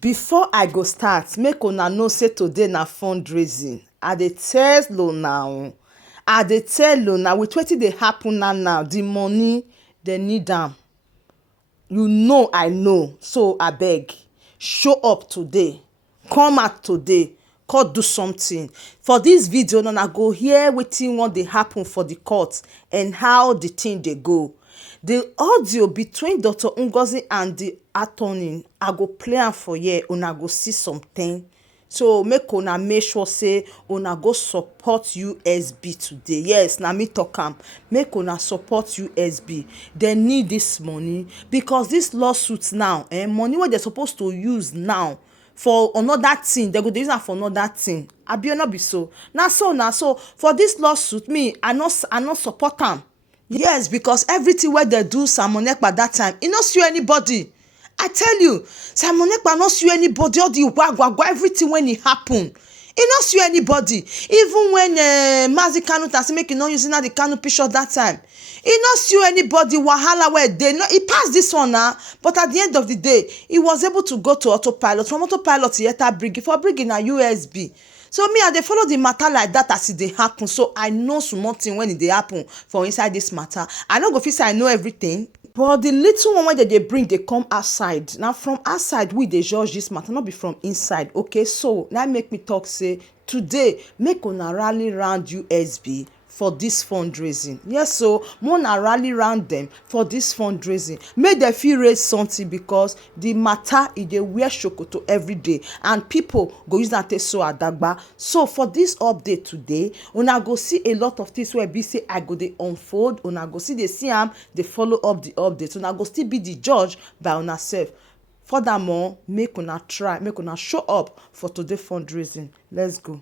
Before I go start, make una know say today na fundraising. I dey tell una with wetin dey happen now, the money they need am. You know I know, so abeg show up today, come out today, come do something. For this video una go hear wetin wan dey happen for the court and how the thing dey go. The audio between Dr. Ngozi and the attorney, I go play am for here, una go see something. So make una make sure say una go support USB today. Yes, na me talk am. Make una support USB. They need this money because this lawsuit now, money wey they supposed to use now for another thing, they go dey use am for another thing. Abi no be so. Na so for this lawsuit, me I no support am. Yes, because everything wey they do Simon Ekpa that time, e no sue anybody. I tell you, Simon Ekpa no sue anybody. All the wagwagwa, everything when it happen, e no sue anybody. Even when Mazi Kanu say make e no using the Kanu picture that time, e no sue anybody. Wahala where they no, he passed this one now. But at the end of the day, he was able to go to autopilot. From autopilot to Yeta bring for bringing a USB. So me, I dey follow the matter like that as it dey happen. So I know small thing when it dey happen for inside this matter. I no go fit say I know everything, but the little one wey they bring, they come outside. Now from outside, we dey judge this matter, not be from inside. Okay, so now make me talk say today, make una rally round USB for this fundraising. Yes, so wanna rally round them for this fundraising. Make them feel raise something because the matter is they wear shokoto every day and people go use that so adagba. So for this update today, una go see a lot of things where be say I go they unfold. Una go see they see am, they follow up the updates. Una go still be the judge by una self. Furthermore, make una try, make una show up for today fundraising. Let's go.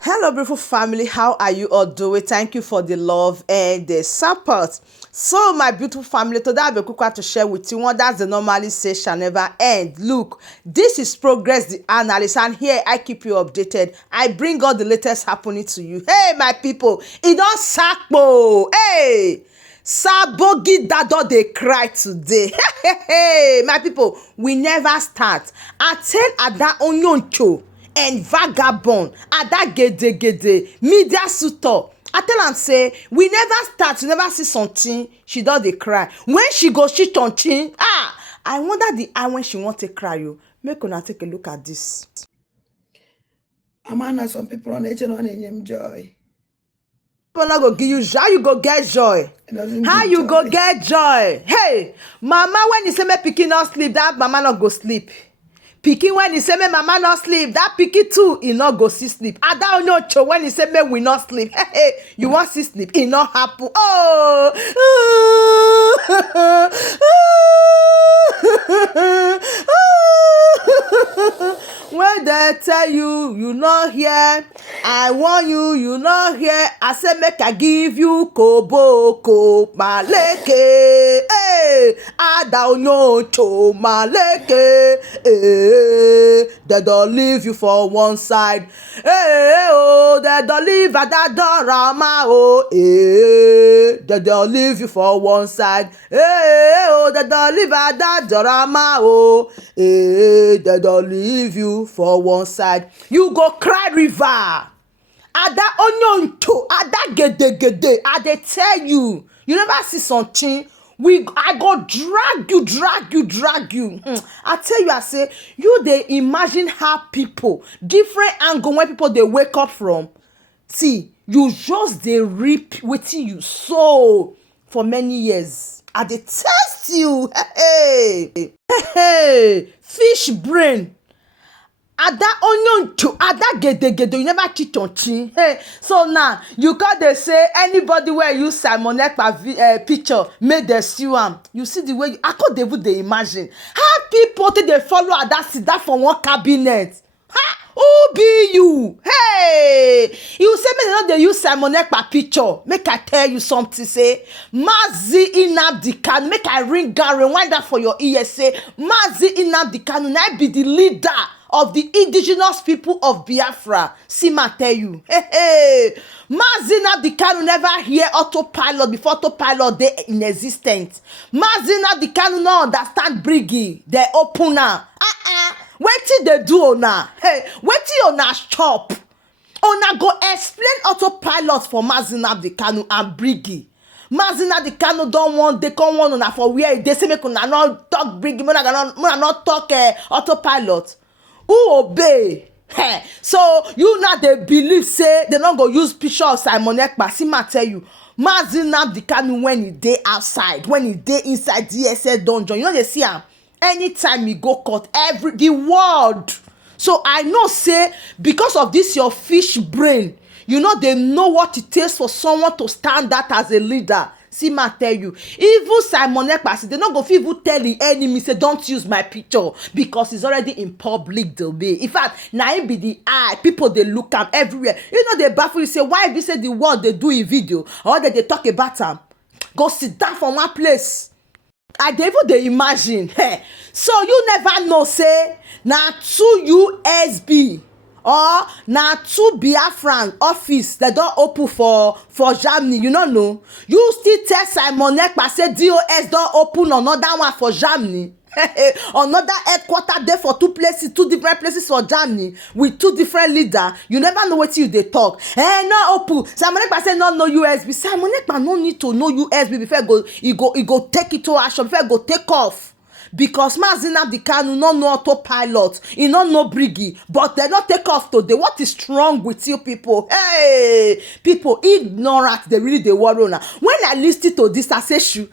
Hello beautiful family, how are you all doing? Thank you for the love and the support. So my beautiful family, today I have a quick one to share with you. One that's the normally say shall never end. Look, this is Progress the Analyst, and here I keep you updated. I bring all the latest happening to you. Hey my people, it don't sakpo. Hey, Sabogi Dado they cry today. Hey my people, we never start. I tell Ada Onyoncho and vagabond Ada gede media suitor, I tell am say we never start, you never see something, she don dey cry. When she go shit on chin, I wonder the eye when she want to cry. You make una take a look at this. Amana, some people on HN on him joy. People not go give you joy. How you go get joy? How you go get joy? Hey, mama, when you say me pikin not sleep, that mama not go sleep. Pikin when he say me mama not sleep, that pikin too he not go see sleep. Ada Onyocho when he say me we not sleep, hey, you want see sleep, it not happen. Oh, when they tell you, you not hear. I want you, you not hear. I say make I give you koboko maleke. Hey, Ada Onyocho maleke. Hey, they don't leave you for one side. Hey, oh, they don't leave at that dorama. Oh, hey, they don't leave you for one side. Hey, oh, they don't leave at that dorama. Oh, hey, they don't leave you for one side. You go cry river. Ada Onyoncho, Ada gede. I dey tell you, you never see something. I go drag you. I tell you, I say, you they imagine how people, different angle when people they wake up from. See, you just they reap wetin you sow for many years. I dey test you. Hey, fish brain. Ada Onyoncho, Ada gede, you never cheat on chin. Hey, so now you can't they say anybody where you Simon Ekpa picture made they sue am. You see the way I could they imagine how people they follow Ada sit that from one cabinet. Ha, who be you? Hey, you say me not they use Simon Ekpa picture. Make I tell you something. Say Mazi Nnamdi Kanu. Make I ring down, rewind that for your ears. Say Mazi Nnamdi Kanu. Now be the leader of the indigenous people of Biafra. See ma tell you. Hey, Mazi Nnamdi Kanu never hear autopilot before autopilot they in existence. Mazi Nnamdi Kanu no understand Brigi, the opener. wetin dey do una? Hey, wetin una chop? Una go explain autopilot for Mazi Nnamdi Kanu and Brigi. Mazi Nnamdi Kanu don wan dey come warn una for where e dey say make una no talk Brigi, una no talk autopilot. Who obey? So you now dey believe say they no go use picture of Simon Ekpa. See ma tell you, Mazi Nnamdi Kanu when he dey outside, when he dey inside DSS dungeon, you know dey see am anytime he go court, the world. So I know say because of this your fish brain, you know they know what it takes for someone to stand out as a leader. See ma tell you, even Simon Ekpa, they no go fit even tell the enemy say don't use my picture because it's already in public domain. In fact, na him be the eye, people dey look am everywhere. You know they baffle you say why be say the world they do a video or they talk about am. Go sit down for one place. I dey even dey imagine. So you never know say na 2 USB or na 2 Biafran office that don open for Germany. You no know. You still tell Simon Ekpa say DOS don open another one for Germany. Another headquarter there for 2 different places for Germany with 2 different leaders. You never know wetin you dey talk. No open. Simon Ekpa say no USB. Simon Ekpa no need to know USB before he go take it to action, before he go take off. Because Mazi Nnamdi Kanu no know autopilot, he no know Brigi, but they not take off today. What is wrong with you people? Hey, people ignorant, they really they worry now. When I listen to this, I say, these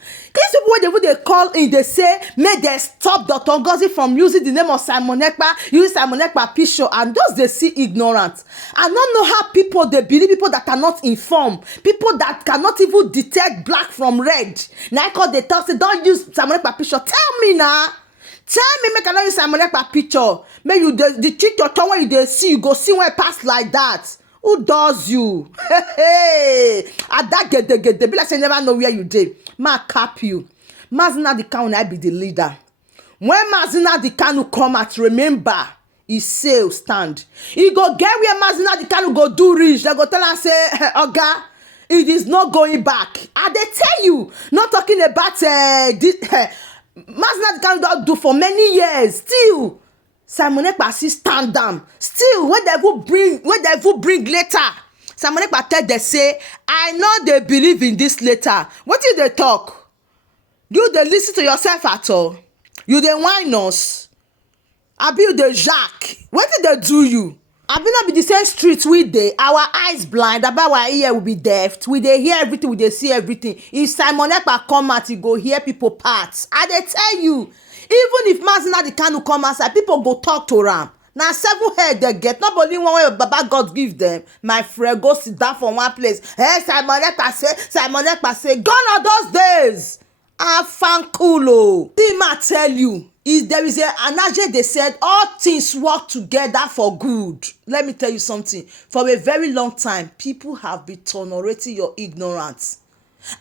people when they call in, they say, may they stop Dr. Ngozi from using the name of Simon Ekpa, use Simon Ekpa picture, and those they see ignorant. I don't know how people they believe people that are not informed, people that cannot even detect black from red. Now because they talk, say don't use Simon Ekpa picture. Tell me now. Tell me make I not use Simon Ekpa picture. May you the cheat your tongue when you dey see, you go see when it pass like that. Who does you? Hey, at that get be like say never know where you dey. Ma cap you. Mazi Nnamdi Kanu I be the leader. When Mazi Nnamdi Kanu come out, remember he sale stand. He go get where Mazi Nnamdi Kanu go do reach. They go tell am say, Oga, it is not going back. And they tell you, not talking about this. Mazi Nnamdi Kanu don do for many years. Still, Simon Ekpa still stand down. Still, when they will bring later, Simon Ekpa tell they say, I know they believe in this later. What did they talk? You dey listen to yourself at all? You dey whine us? Abi you dey jack? What did they do you? Abi not be the same street we dey. Our eyes blind, about our ear will be deaf. We dey hear everything, we dey see everything. If Simon Ekpa come out, you go hear people parts. I dey tell you, even if Mazi Nnamdi Kanu come outside, people go talk to am. Na 7 head they get, not only one way Baba God give them. My friend, go sit down for one place. Hey, Simon Ekpa say, gone are those days. Afankulo. Tima tell you, there is an adage they said, all things work together for good. Let me tell you something. For a very long time, people have been tolerating your ignorance.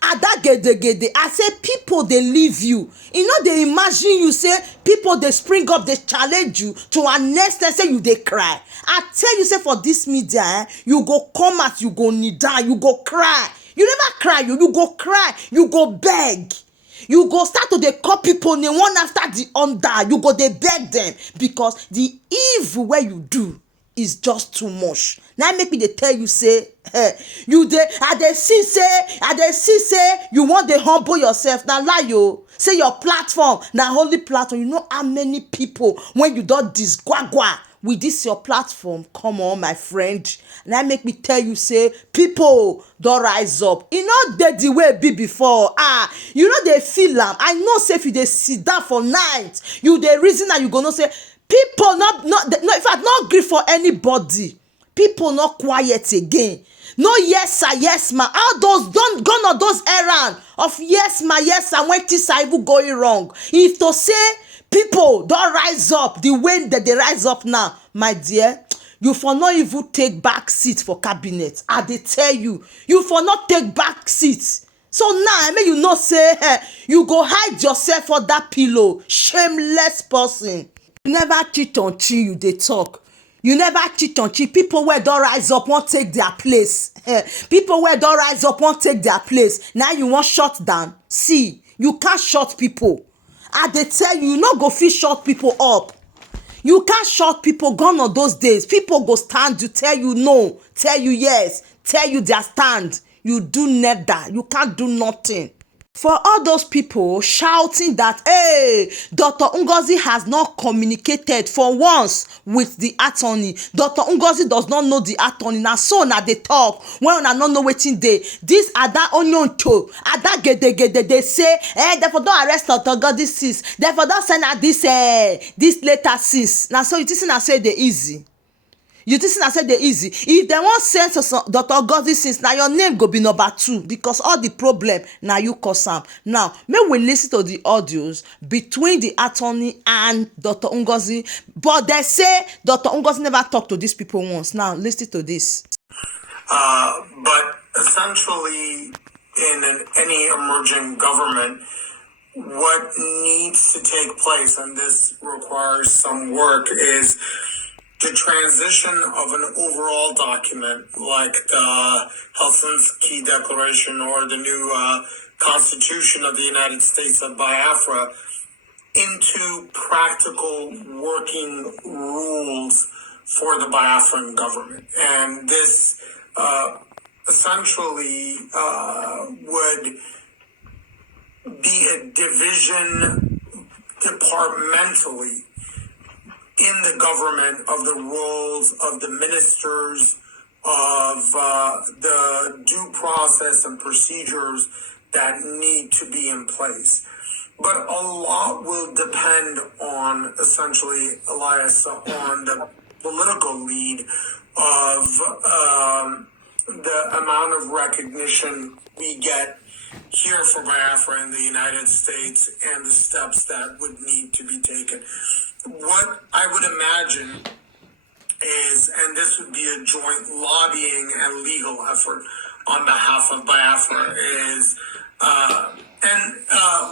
At that gede, I say people they leave you. You know they imagine you say people they spring up, they challenge you to a next level, say you they cry. I tell you say for this media, you go come out, you go kneel down, you go cry. You never cry, you go cry, you go beg. You go start to dey call people name one after the other. You go dey beg them because the evil wey you do is just too much. Now make me dey tell you say, you dey I dey see say you want dey humble yourself. Now lie yo. Say your platform na holy platform. You know how many people when you don disgwagwa with this your platform, come on my friend. Now make me tell you say people don rise up. E no dey the way it be before. You know they feel am. I know say if you dey sit down for night, you dey reason and you go know say people not in fact not gree for anybody. People not quiet again. No yes sir, yes ma. All those don't gone on those errands of yes ma, yes sir when things are even going wrong. If to say people don't rise up the way that they rise up now, my dear, you for not even take back seat for cabinet. I dey tell you, you for not take back seat. So now I mean you know say you go hide yourself for that pillow. Shameless person. You never cheat on chi, you dey talk. You never cheat on chi. People where don't rise up won't take their place. People where don't rise up won't take their place. Now you want shut down. See, you can't shut people. I dey tell you, you no go fit shut people up. You can't shock people. Gone are those days. People go stand you, tell you no, tell you yes, tell you their stand. You do neither. You can't do nothing. For all those people shouting that, hey, Dr. Ngozi has not communicated for once with the attorney. Dr. Ngozi does not know the attorney. Now so na they talk when una no know wetin dey. This ada onyoncho, ada gede they say, therefore don't arrest Dr. Ngozi sis. Therefore don't send her this letter sis. Now so you think na say dey easy. You think I said they easy. If they want send to Dr. Ngozi since now your name go be number 2 because all the problem now you cause am. Now, may we listen to the audios between the attorney and Dr. Ngozi, but they say Dr. Ngozi never talked to these people once. Now, listen to this. But essentially, in any emerging government, what needs to take place, and this requires some work, is the transition of an overall document like the Helsinki Declaration or the new Constitution of the United States of Biafra into practical working rules for the Biafran government. And this essentially would be a division departmentally in the government of the roles of the ministers, of the due process and procedures that need to be in place. But a lot will depend on, essentially, Elias, on the political lead of the amount of recognition we get here for Biafra in the United States and the steps that would need to be taken. What I would imagine is, and this would be a joint lobbying and legal effort on behalf of Biafra, is,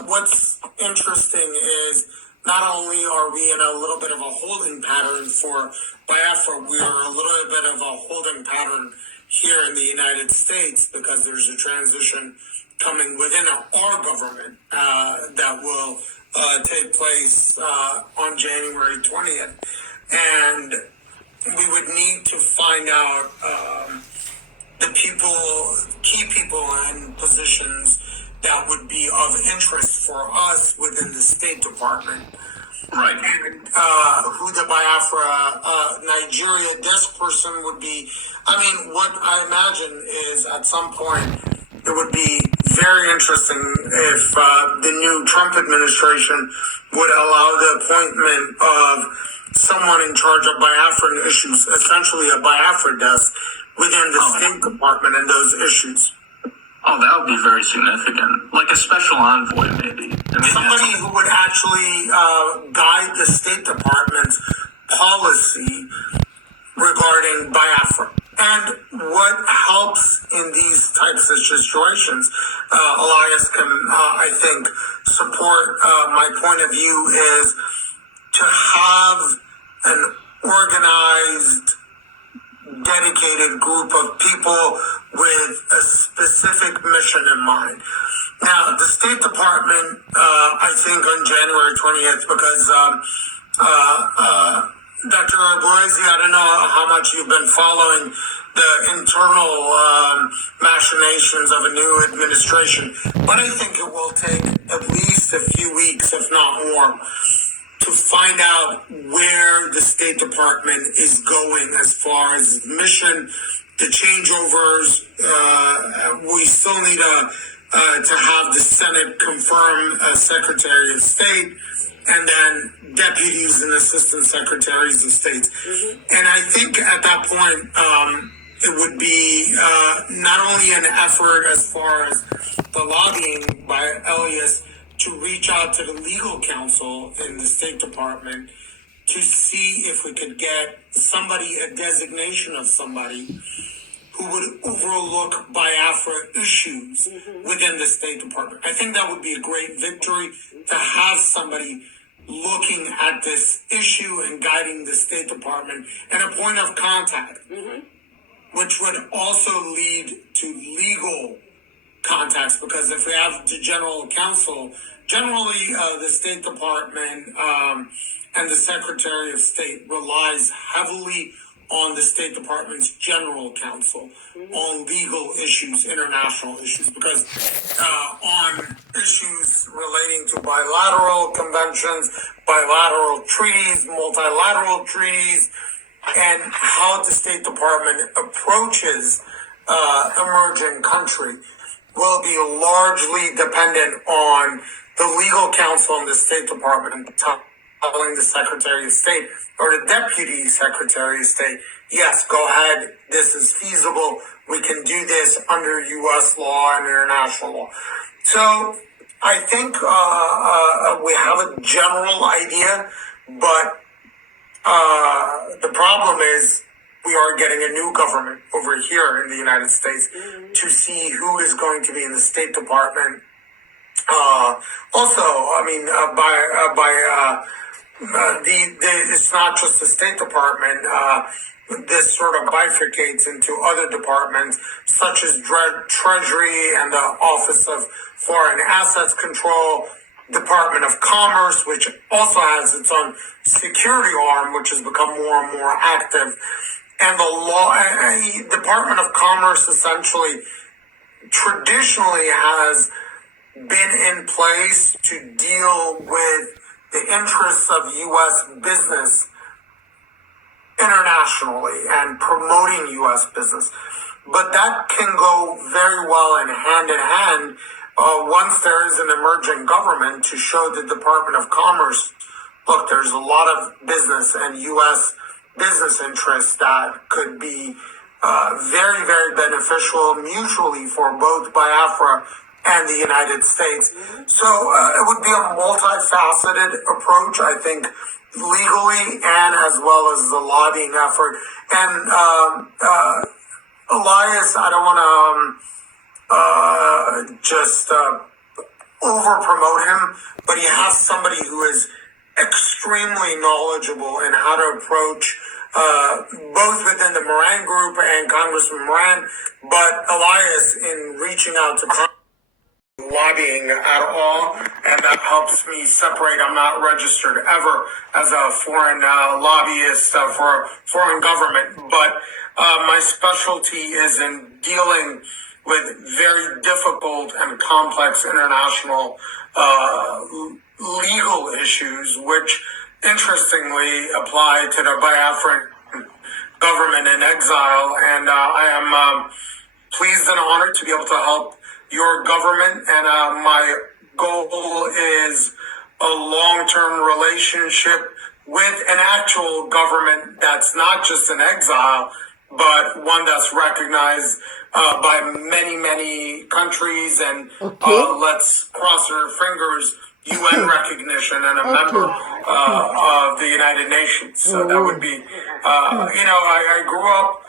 what's interesting is not only are we in a little bit of a holding pattern for Biafra, we are a little bit of a holding pattern here in the United States because there's a transition coming within our government that will take place on January 20th. And we would need to find out the key people in positions that would be of interest for us within the State Department. Right. And who the Biafra Nigeria desk person would be. I mean, what I imagine is at some point it would be very interesting if the new Trump administration would allow the appointment of someone in charge of Biafran issues, essentially a Biafra desk within the State Department and those issues. Oh, that would be very significant. Like a special envoy, maybe. Somebody who would actually guide the State Department's policy regarding Biafra. And what helps in these types of situations, Elias can, I think, support my point of view, is to have an organized, dedicated group of people with a specific mission in mind. Now, the State Department, I think on January 20th, because Dr. Ngozi, I don't know how much you've been following the internal machinations of a new administration, but I think it will take at least a few weeks, if not more, to find out where the State Department is going as far as mission, the changeovers. We still need to have the Senate confirm a Secretary of State, and then deputies and assistant secretaries of state. Mm-hmm. And I think at that point, it would be not only an effort as far as the lobbying by Elias to reach out to the legal counsel in the State Department to see if we could get somebody, a designation of somebody who would overlook Biafra issues within the State Department. I think that would be a great victory to have somebody looking at this issue and guiding the State Department and a point of contact, which would also lead to legal contacts, because if we have the general counsel generally, the State Department and the Secretary of State relies heavily on the State Department's general counsel on legal issues, international issues, because on issues relating to bilateral conventions, bilateral treaties, multilateral treaties, and how the State Department approaches emerging country will be largely dependent on the legal counsel in the State Department telling the Secretary of State or the Deputy Secretary of State, yes, go ahead, this is feasible, we can do this under U.S. law and international law. So I think we have a general idea, but the problem is we are getting a new government over here in the United States to see who is going to be in the State Department. Also, I mean, it's not just the State Department. This sort of bifurcates into other departments, such as Treasury and the Office of Foreign Assets Control, Department of Commerce, which also has its own security arm, which has become more and more active. And the Department of Commerce essentially traditionally has been in place to deal with the interests of U.S. business internationally and promoting U.S. business. But that can go very well in hand once there is an emerging government to show the Department of Commerce, look, there's a lot of business and U.S. business interests that could be very, very beneficial mutually for both Biafra and the United States. So it would be a multifaceted approach, I think, legally and as well as the lobbying effort. And Elias, I don't want to just over promote him, but he has somebody who is extremely knowledgeable in how to approach both within the Moran group and Congressman Moran, but Elias in reaching out to lobbying at all, and that helps me separate. I'm not registered ever as a foreign lobbyist for foreign government, but my specialty is in dealing with very difficult and complex international legal issues, which interestingly apply to the Biafran government in exile. And I am pleased and honored to be able to help your government. And my goal is a long-term relationship with an actual government that's not just in exile, but one that's recognized by many, many countries. And let's cross our fingers, UN recognition and a member of the United Nations. So that would be, I grew up,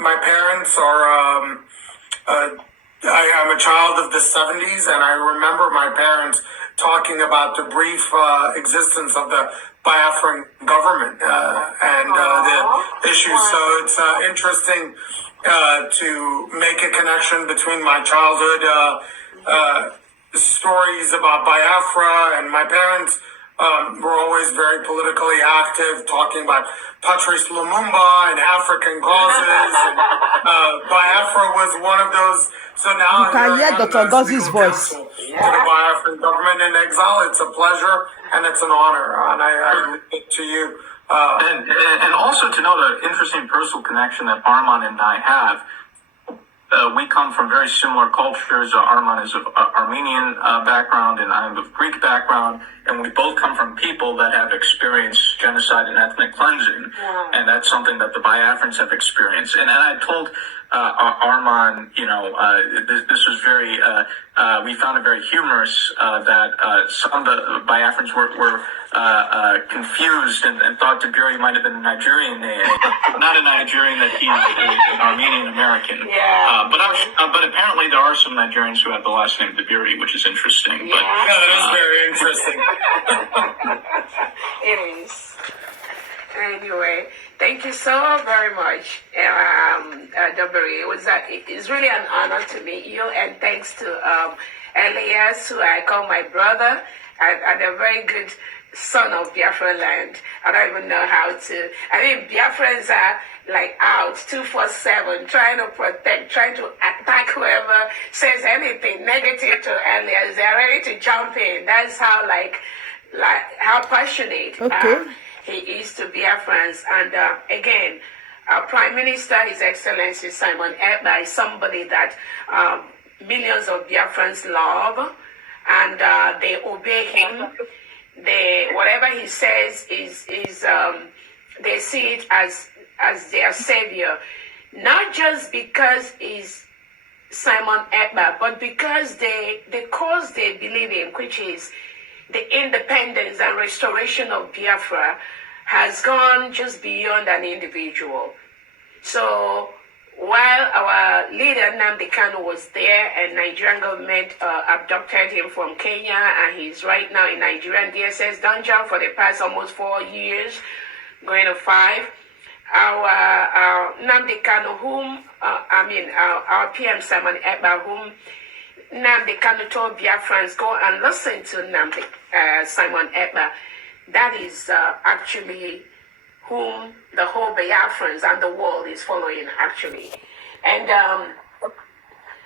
my parents are, I am a child of the 70s, and I remember my parents talking about the brief existence of the Biafran government and the issues. So it's interesting to make a connection between my childhood stories about Biafra, and my parents were always very politically active, talking about Patrice Lumumba and African causes. And Biafra was one of those. So now you can hear Dr. Ngozi's voice. To the Biafran government in exile, it's a pleasure and it's an honor, and I leave it to you. And also to know the interesting personal connection that Arman and I have. We come from very similar cultures. Arman is of Armenian background, and I'm of Greek background, and we both come from people that have experienced genocide and ethnic cleansing, and that's something that the Biafrans have experienced. And I told Arman, this was very, we found it very humorous that some of the Biafrans were confused and thought Dabiri might have been a Nigerian name, not a Nigerian, that he's an Armenian American. But apparently there are some Nigerians who have the last name Dabiri, which is interesting. But that is very interesting. It is. Anyway, thank you so very much, Dabiri. It's really an honor to meet you, and thanks to Elias, who I call my brother, and a very good son of Biafra land. I don't even know how to. I mean, Biafrans are like out 247, trying to protect, trying to attack whoever says anything negative to Elias. They're ready to jump in. That's how like how passionate he is to Biafrans. And again, our Prime Minister, His Excellency Simon Ekpa, is somebody that millions of Biafrans love, and they obey him. Whatever he says is they see it as their savior, not just because he's Simon Ekpa, but because the cause they believe in, which is the independence and restoration of Biafra, has gone just beyond an individual. So while our leader Nnamdi Kanu was there and Nigerian government abducted him from Kenya, and he's right now in Nigerian DSS dungeon for the past almost 4 years, going to 5. Our Nnamdi Kanu, whom our PM Simon Ekpa, whom Nnamdi Kanu told Biafrans, go and listen to Simon Ekpa. That is actually whom the whole Biafrans and the world is following, actually. And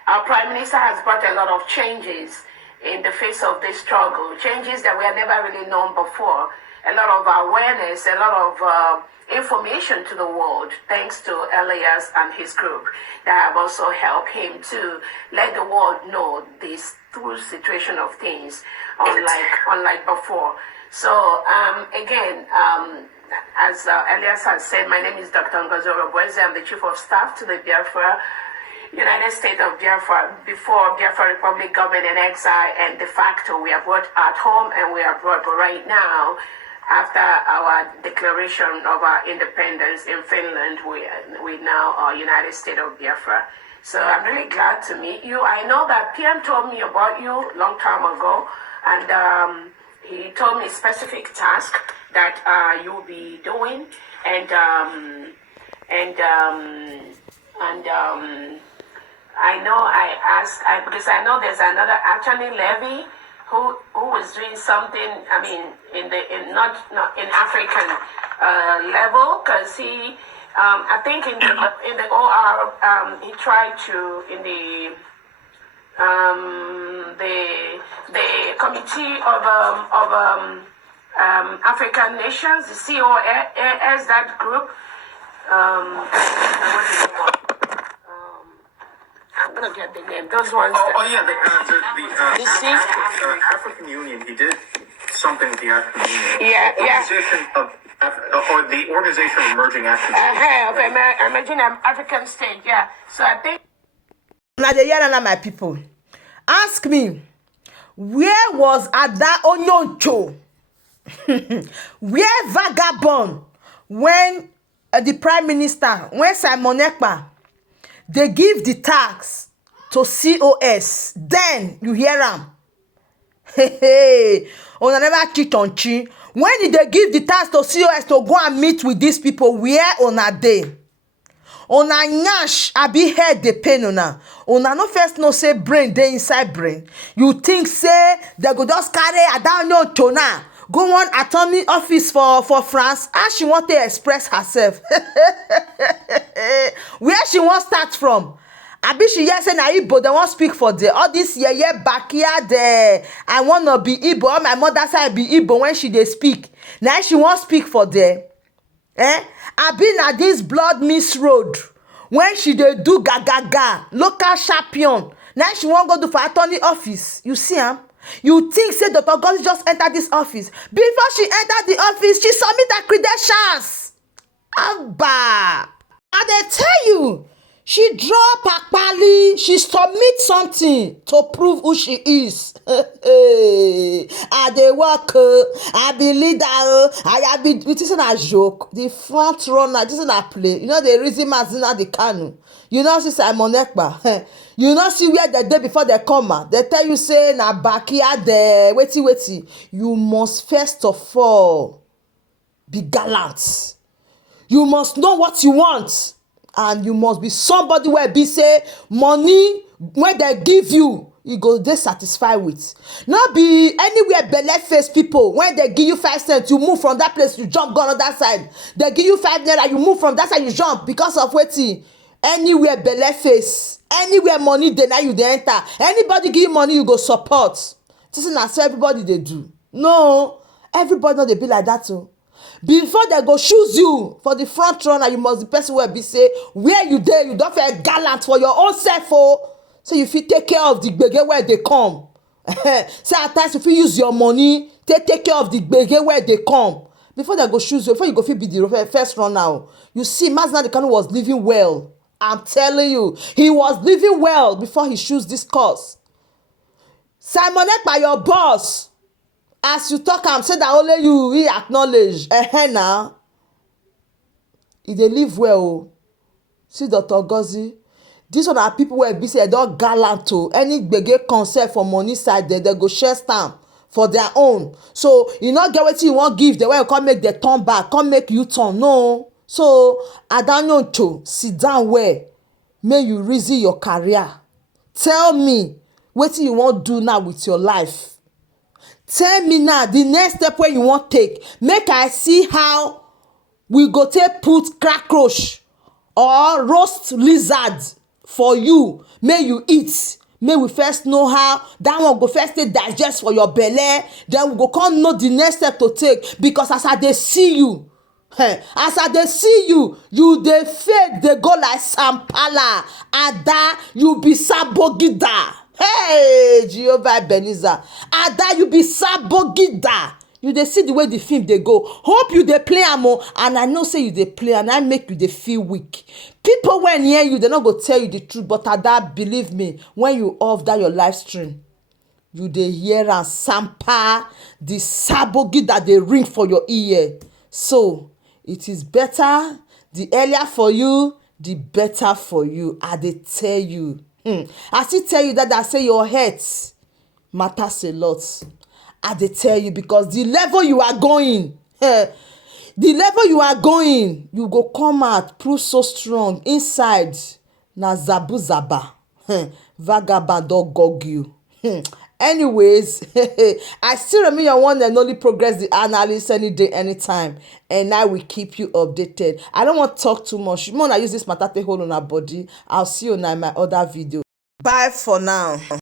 our Prime Minister has brought a lot of changes in the face of this struggle, changes that we have never really known before, a lot of awareness, a lot of information to the world, thanks to Elias and his group, that have also helped him to let the world know this true situation of things, unlike before. So again, as Elias has said, my name is Dr. Ngozi. I'm the Chief of Staff to the Biafra United States of Biafra, before Biafra Republic government in exile, and de facto we are both at home and we are abroad. But right now, after our declaration of our independence in Finland, we now are United States of Biafra. So I'm really glad to meet you. I know that PM told me about you a long time ago, and he told me a specific task that you'll be doing, and I know because I know there's another Anthony Levy who was doing something. I mean, not in African level, because he I think in the OR he tried to in the committee of African nations, the COAS, that group. What is it called? I'm gonna get the name. Those ones. The African Union. He did something with the African Union. Yeah. Organization of or the Organization of Emerging African. Emerging African state. Yeah. So I think. Now the year my people, ask me, where was Ada Onyoncho? Where vagabond when the Prime Minister, when Simon Ekpa, they give the tax to COS, then you hear them. Hey, on never cheat on chi. When did they give the tax to COS to go and meet with these people? Where on a day? On a nyash, I be head the pain on a. On a no first no say brain, they inside brain. You think say they go just carry a down no tona. Go on attorney office for France, as she want to express herself. Where she want start from? Abi she hear say na Ibo, they want speak for there. All this backyard there. I wanna be Ibo. All my mother side be Ibo when she dey speak. Now she want speak for there. Abi na this blood miss road. When she dey do gaga, local champion. Now she want go do for attorney office. You see am? You think say Dr. Ngozi just enter this office? Before she enter the office, she submit her credentials. Abba, I dey tell you, she drop her pali, she submit something to prove who she is. I dey work, I be leader, I be. This is a joke. The front runner, this is a play. You know the reason Mazina the Kanu. You know see Simon Ekpa. You know see where the day before they come. They tell you say na backyard there. Wait. You must first of all be gallant. You must know what you want, and you must be somebody where be say money when they give you, you go dey satisfied with. No be anywhere belle face people. When they give you 5 cents, you move from that place, you jump go another side. They give you 5 naira, you move from that side, you jump because of wetin. Anywhere belle face, anywhere money dey, na you dey enter. Anybody give you money, you go support. This is na so everybody dey do. No, everybody no dey be like that o. Before they go choose you for the front runner, you must be person wey be say where you dey, you don fit gallant for your own self o. So you fit take care of the gbege wey dey come. Say at times you fit use your money take care of the gbege wey dey come before they go choose you, before you go fit be the first runner o. You see, Mazi Nnamdi Kanu was living well. I'm telling you, he was living well before he choose this course. Simon Ekpa, your boss, as you talk am say that only you he acknowledge. Now he dey live well o. See Dr. Ngozi, this one na people wey be say dem don gallant o. Any gbege concept for money side dem go share stamp for their own. So you no get wetin you wan give dem wey you come make dem turn back, come make you turn. No. So Adanyocho, sit down well, make you reason your career. Tell me wetin you wan do now with your life. Tell me now the next step wey you wan take, make I see how we go take put cockroach or roast lizard for you, make you eat. Make we first know how that one go first take digest for your belle, then we go come know the next step to take. Because as I dey see you, as I dey see you, you dey fake dey go like Sampala. Ada, you be Sabogida. Hey, Jehovah Ebenezer. Ada, you be Sabogida. You dey see the way the film dey go. Hope you dey play am o, and I know say you dey play, and I make you dey feel weak. People wey near you, they no go tell you the truth, but Ada, believe me, when you off that your live stream, you dey hear am sampa, the Sabogida dey ring for your ear. So it is better, the earlier for you, the better for you. I dey tell you. I still tell you that I say your health matters a lot. I dey tell you because the level you are going, the level you are going, you go come out prove so strong inside. Na zabu zaba, vagabond don gog you. Anyways, I still remain your one and only Progress the Analyst, any day, anytime, and I will keep you updated. I don't want to talk too much. More I use this matter to hold on our body. I'll see you now in my other video. Bye for now.